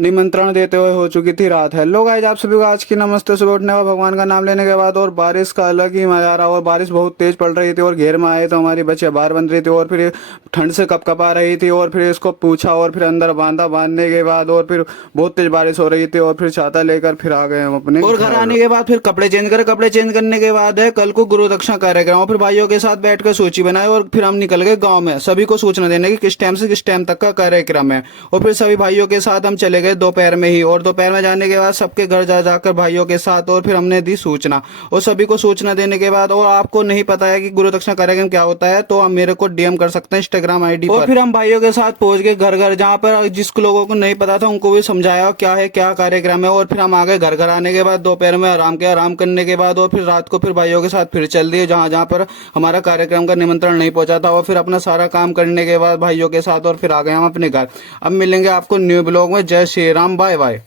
निमंत्रण देते हुए हो चुकी थी रात। हेलो गाइस, आप सभी को आज की नमस्ते। सुबह उठने और भगवान का नाम लेने के बाद और बारिश का अलग ही मजा आ रहा। और बारिश बहुत तेज पड़ रही थी और घेर में आए तो हमारी बच्चियां बाहर बन रही थी और फिर ठंड से कपकपा रही थी। और फिर इसको पूछा और फिर अंदर बांधा। बांधने के बाद और फिर बहुत तेज बारिश हो रही थी और फिर छाता लेकर फिर आ गए हम अपने और घर आने के बाद फिर कपड़े चेंज करे। कपड़े चेंज करने के बाद है कल को गुरु दक्षिणा कार्यक्रम। और फिर भाइयों के साथ बैठकर सूची बनाए और फिर हम निकल गए गांव में सभी को सूचना देने की किस टाइम से किस टाइम तक का कार्यक्रम है। और फिर सभी भाइयों के साथ हम चले गए दोपहर में ही। और दोपहर में जाने के बाद सबके घर जा जाकर भाइयों के साथ और फिर हमने दी सूचना। और सभी को सूचना देने के बाद और आपको नहीं पता है कि गुरु दक्षिणा कार्यक्रम क्या होता है तो आप मेरे को डीएम कर सकते हैं इंस्टाग्राम आईडी पर। और फिर हम भाइयों के साथ पहुंच गए घर घर, जहाँ पर जिस लोगों को नहीं पता था उनको भी समझाया क्या है क्या कार्यक्रम है। और फिर हम आ गए घर। घर आने के बाद दोपहर में आराम किया। आराम करने के बाद और फिर रात को फिर भाइयों के साथ फिर चल दिए जहाँ जहाँ पर हमारा कार्यक्रम का निमंत्रण नहीं पहुंचा था। और फिर अपना सारा काम करने के बाद भाइयों के साथ और फिर आ गए हम अपने घर। अब मिलेंगे आपको न्यू ब्लॉग में। जय श्री राम, बाय बाय।